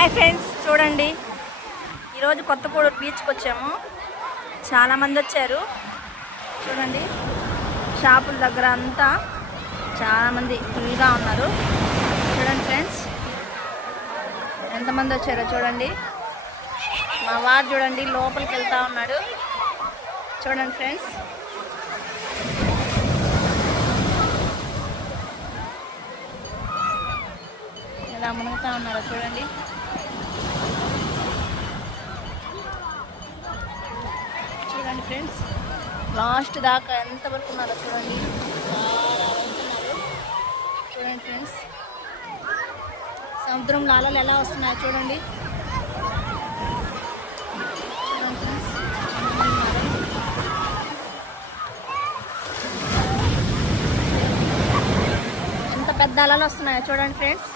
Hi friends, చూడండి ఈరోజు కొత్తగూడూరు బీచ్కి వచ్చాము. చాలామంది వచ్చారు. చూడండి షాపుల దగ్గర అంతా చాలామంది ఫుల్గా ఉన్నారు. చూడండి ఫ్రెండ్స్ ఎంతమంది వచ్చారో చూడండి. మా వారు చూడండి లోపలికి వెళ్తూ ఉన్నాడు. చూడండి ఫ్రెండ్స్, ఎలా మునుగుతూ ఉన్నారో చూడండి. చూడండి ఫ్రెండ్స్, లాస్ట్ దాకా ఎంతవరకు ఉన్నారో చూడండి. చాలా వెళ్తున్నారు. చూడండి ఫ్రెండ్స్, సముద్రంలో అలలు ఎలా వస్తున్నాయో చూడండి. చూడండి ఫ్రెండ్స్, ఎంత పెద్ద అలలు వస్తున్నాయో చూడండి ఫ్రెండ్స్.